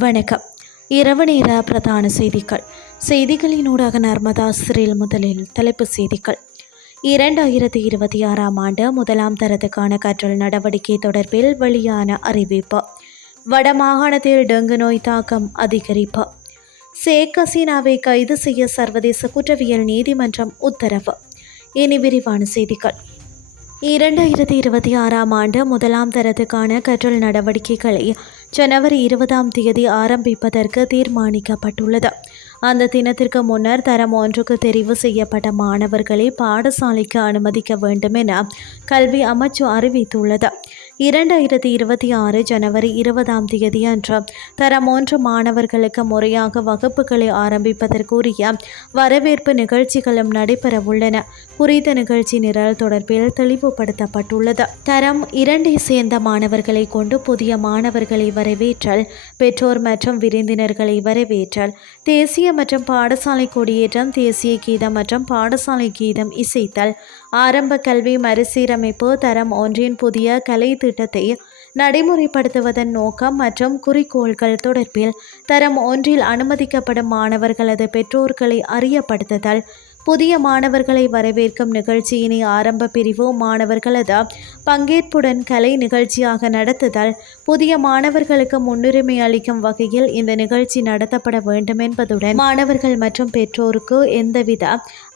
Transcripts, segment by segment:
வணக்கம். இரவு நேர பிரதான செய்திகள். செய்திகளினூடாக நர்மதா சிறில் முதலில் தலைப்பு செய்திகள். இரண்டாயிரத்தி இருபத்தி ஆறாம் ஆண்டு முதலாம் தரத்துக்கான கற்றல் நடவடிக்கை தொடர்பில் வெளியான அறிவிப்பு. வடமாகாணத்தில் டெங்கு நோய் தாக்கம் அதிகரிப்பு. ஷேக் ஹசீனாவை கைது செய்ய சர்வதேச குற்றவியல் நீதிமன்றம் உத்தரவு. இனி விரிவான செய்திகள். இரண்டாயிரத்தி இருபத்தி ஆறாம் ஆண்டு முதலாம் தரத்துக்கான கற்றல் நடவடிக்கைகளை ஜனவரி இருபதாம் தேதி ஆரம்பிப்பதற்கு தீர்மானிக்கப்பட்டுள்ளது. அந்த தினத்திற்கு முன்னர் தரம் ஒன்றுக்கு தெரிவு செய்யப்பட்ட மாணவர்களை பாடசாலைக்கு அனுமதிக்க வேண்டும் என கல்வி அமைச்சு அறிவித்துள்ளது. இரண்டாயிரத்தி இருபத்தி ஆறு ஜனவரி இருபதாம் தேதி அன்று தரம் ஒன்று மாணவர்களுக்கு முறையாக வகுப்புகளை ஆரம்பிப்பதற்குரிய வரவேற்பு நிகழ்ச்சிகளும் நடைபெற உள்ளன. குறித்த நிகழ்ச்சி நிரல் தொடர்பில் தெளிவுபடுத்தப்பட்டுள்ளது. தரம் இரண்டை சேர்ந்த மாணவர்களை கொண்டு புதிய மாணவர்களை வரவேற்றல் பெற்றோர் மற்றும் விருந்தினர்களை வரவேற்றல் தேசிய மற்றும் பாடசாலை கொடியேற்றம் தேசிய கீதம் மற்றும் பாடசாலை கீதம் இசைத்தல் ஆரம்ப கல்வி மறுசீரமைப்பு தரம் ஒன்றின் புதிய கலை திட்டத்தை நடைமுறைப்படுத்துவதன் நோக்கம் மற்றும் குறிக்கோள்கள் தொடர்பில் தரம் ஒன்றில் அனுமதிக்கப்படும் மாணவர்களது பெற்றோர்களை அறியப்படுத்துதல் புதிய மாணவர்களை வரவேற்கும் நிகழ்ச்சியினை ஆரம்ப பிரிவு மாணவர்களது பங்கேற்புடன் கலை நிகழ்ச்சியாக நடத்துதல் புதிய மாணவர்களுக்கு முன்னுரிமை அளிக்கும் வகையில் இந்த நிகழ்ச்சி நடத்தப்பட வேண்டும் என்பதுடன் மாணவர்கள் மற்றும் பெற்றோருக்கு எந்தவித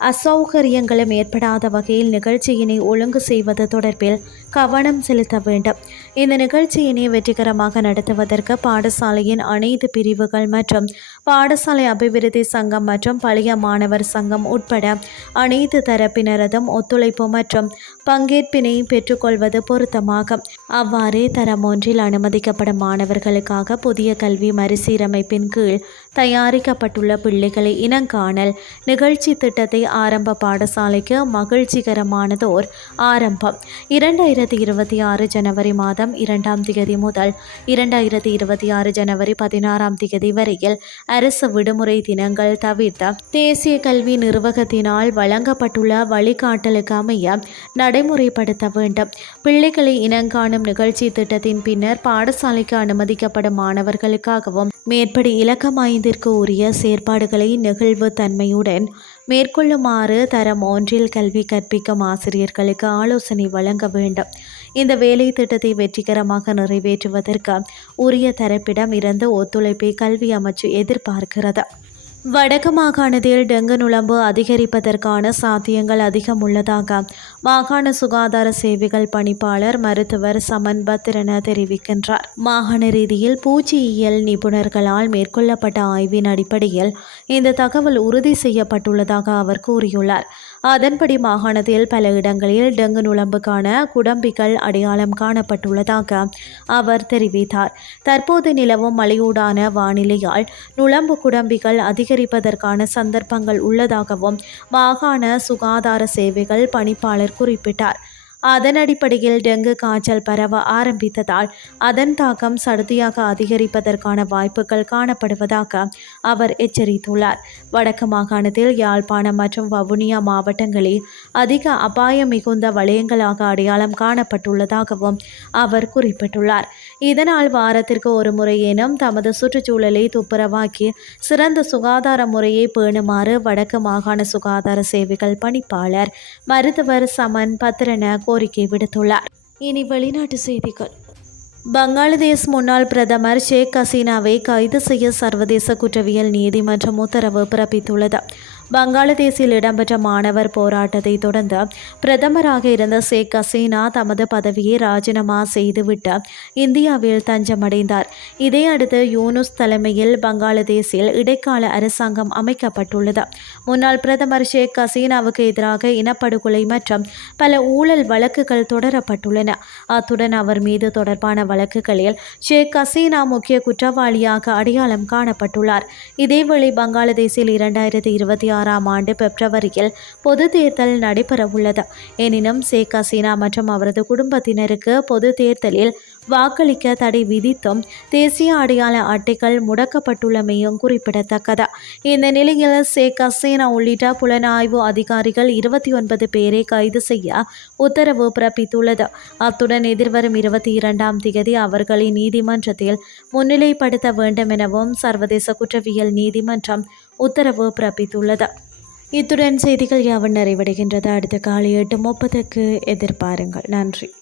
அசௌகரியங்களும் ஏற்படாத வகையில் நிகழ்ச்சியினை ஒழுங்கு செய்வது தொடர்பில் கவனம் செலுத்த வேண்டும். இந்த நிகழ்ச்சியினை வெற்றிகரமாக நடத்துவதற்கு பாடசாலையின் அனைத்து பிரிவுகள் மற்றும் பாடசாலை அபிவிருத்தி சங்கம் மற்றும் பழைய மாணவர் சங்கம் உட்பட அனைத்து தரப்பினரதும் ஒத்துழைப்பு மற்றும் பங்கேற்பினை பெற்றுக்கொள்வது பொருத்தமாகும். அவ்வாறே தரம் ஒன்றில் அனுமதிக்கப்படும் மாணவர்களுக்காக புதிய கல்வி மறுசீரமைப்பின் கீழ் தயாரிக்கப்பட்டுள்ள பிள்ளைகளை இனங்காணல். நிகழ்ச்சி திட்டத்தை ஆரம்ப பாடசாலைக்கு மகிழ்ச்சிகரமானதோர் ஆரம்பம். இரண்டாயிரத்தி இருபத்தி ஆறு ஜனவரி மாதம் இரண்டாம் தேதி முதல் இரண்டாயிரத்தி இருபத்தி ஆறு ஜனவரி பதினாறாம் தேதி வரையில் அரசு விடுமுறை தினங்கள் தவிர்த்த தேசிய கல்வி நிர்வாகத்தினால் வழங்கப்பட்டுள்ள வழிகாட்டலுக்கு அமைய நடைமுறைப்படுத்த வேண்டும். பிள்ளைகளை இனங்காணும் நிகழ்ச்சி திட்டத்தின் பின்னர் பாடசாலைக்கு அனுமதிக்கப்படும் மாணவர்களுக்காகவும் மேற்படி இலக்கம் ஐந்திற்கு உரிய செயற்பாடுகளை நெகிழ்வு தன்மையுடன் மேற்கொள்ளுமாறு தரம் ஒன்றில் கல்வி கற்பிக்கும் ஆசிரியர்களுக்கு ஆலோசனை வழங்க வேண்டும். இந்த வேலை திட்டத்தை வெற்றிகரமாக நிறைவேற்றுவதற்கு உரிய தரப்பிடம் இருந்து ஒத்துழைப்பை கல்வி அமைச்சு எதிர்பார்க்கிறது. வடக்கு மாகாணத்தில் டெங்கு நுழம்பு அதிகரிப்பதற்கான சாத்தியங்கள் அதிகம் உள்ளதாக மாகாண சுகாதார சேவைகள் பணிப்பாளர் மருத்துவர் சமன் பத்திரன தெரிவிக்கின்றார். மாகாண ரீதியில் பூச்சியியல் நிபுணர்களால் மேற்கொள்ளப்பட்ட ஆய்வின் அடிப்படையில் இந்த தகவல் உறுதி செய்யப்பட்டுள்ளதாக அவர் கூறியுள்ளார். அதன்படி மாகாணத்தில் பல இடங்களில் டெங்கு நுழம்புக்கான குடம்பிகள் அடையாளம் காணப்பட்டுள்ளதாக அவர் தெரிவித்தார். தற்போது நிலவும் மழையூடான வானிலையால் நுழம்பு குடம்பிகள் அதிகரிப்பதற்கான சந்தர்ப்பங்கள் உள்ளதாகவும் மாகாண சுகாதார சேவைகள் பணிப்பாளர் குறிப்பிட்டார். அதன் அடிப்படையில் டெங்கு காய்ச்சல் பரவ ஆரம்பித்ததால் அதன் தாக்கம் சடுதியாக அதிகரிப்பதற்கான வாய்ப்புகள் காணப்படுவதாக அவர் எச்சரித்துள்ளார். வடக்கு மாகாணத்தில் யாழ்ப்பாணம் மற்றும் வவுனியா மாவட்டங்களில் அதிக அபாயம் மிகுந்த வளையங்களாக அடையாளம் காணப்பட்டுள்ளதாகவும் அவர் குறிப்பிட்டுள்ளார். இதனால் வாரத்திற்கு ஒரு முறையேனும் தமது சுற்றுச்சூழலை துப்புரவாக்கி சிறந்த சுகாதார முறையை பேணுமாறு வடக்கு மாகாண சுகாதார சேவைகள் பணிப்பாளர் மருத்துவர் சமன் பத்ரன கோரிக்கை விடுத்துள்ளார். இனி வெளிநாட்டு செய்திகள். பங்களாதேஷ் முன்னாள் பிரதமர் ஷேக் ஹசீனாவை கைது செய்ய சர்வதேச குற்றவியல் நீதிமன்றம் உத்தரவு பிறப்பித்துள்ளது. வங்காளதேசில் இடம்பெற்ற மாணவர் போராட்டத்தை தொடர்ந்து பிரதமராக இருந்த ஷேக் ஹசீனா தமது பதவியை ராஜினாமா செய்துவிட்டு இந்தியாவில் தஞ்சமடைந்தார். இதையடுத்து யூனுஸ் தலைமையில் வங்காளதேசில் இடைக்கால அரசாங்கம் அமைக்கப்பட்டுள்ளது. முன்னாள் பிரதமர் ஷேக் ஹசீனாவுக்கு எதிராக இனப்படுகொலை மற்றும் பல ஊழல் வழக்குகள் தொடரப்பட்டுள்ளன. அத்துடன் அவர் மீது தொடர்பான வழக்குகளில் ஷேக் ஹசீனா முக்கிய குற்றவாளியாக அடையாளம் காணப்பட்டுள்ளார். இதேவேளை வங்காளதேசில் இரண்டாயிரத்தி இருபத்தி ஆறாம் ஆண்டு பிப்ரவரியில் பொது தேர்தல் நடைபெறவுள்ளது. எனினும் ஷேக் ஹசீனா மற்றும் அவரது குடும்பத்தினருக்கு பொது தேர்தலில் வாக்களிக்க தடை விதித்தும் தேசிய அடையாள அட்டைகள் முடக்கப்பட்டுள்ளமையும் குறிப்பிடத்தக்கது. இந்த நிலையில் ஷேக் ஹசீனா உள்ளிட்ட புலனாய்வு அதிகாரிகள் இருபத்தி ஒன்பது பேரை கைது செய்ய உத்தரவு பிறப்பித்துள்ளது. அத்துடன் எதிர்வரும் இருபத்தி இரண்டாம் தேதி அவர்களை நீதிமன்றத்தில் முன்னிலைப்படுத்த வேண்டும் எனவும் சர்வதேச குற்றவியல் நீதிமன்றம் உத்தரவு பிறப்பித்துள்ளது. இத்துடன் செய்திகள் யாவும் நிறைவடைகின்றது? அடுத்த காலை எட்டு முப்பதுக்கு எதிர்பாருங்கள். நன்றி.